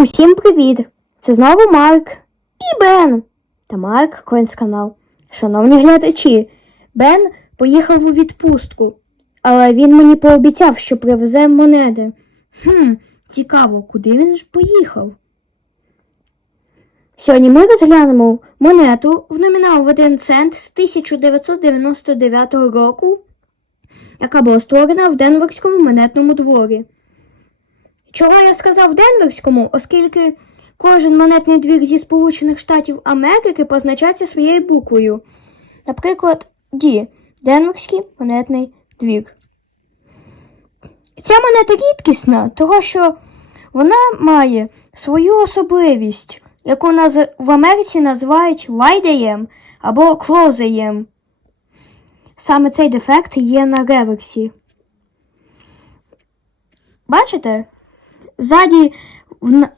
Усім привіт! Це знову Марк і Бен та Марк Коінс канал. Шановні глядачі, Бен поїхав у відпустку, але він мені пообіцяв, що привезе монети. Хм, цікаво, куди він ж поїхав? Сьогодні ми розглянемо монету в номінал в 1 цент з 1999 року, яка була створена в Денверському монетному дворі. Чого я сказав Денверському, оскільки кожен монетний двір зі Сполучених Штатів Америки позначається своєю буквою. Наприклад, D – Денверський монетний двір. Ця монета рідкісна, того що вона має свою особливість, яку в Америці називають лайдеєм або клозеєм. Саме цей дефект є на реверсі. Бачите? Ззаді в,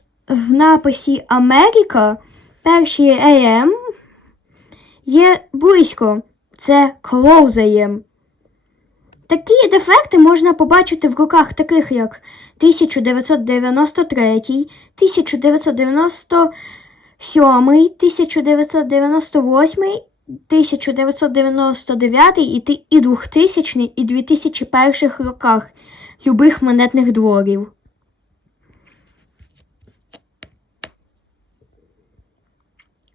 написі Америка перші AM є близько. Це клоузеєм. Такі дефекти можна побачити в роках таких як 1993, 1997, 1998, 1999 і 2000 і 2001 роках любих монетних дворів.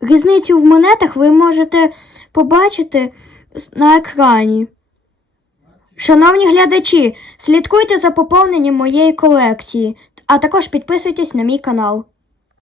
Різницю в монетах ви можете побачити на екрані. Шановні глядачі, слідкуйте за поповненням моєї колекції, а також підписуйтесь на мій канал.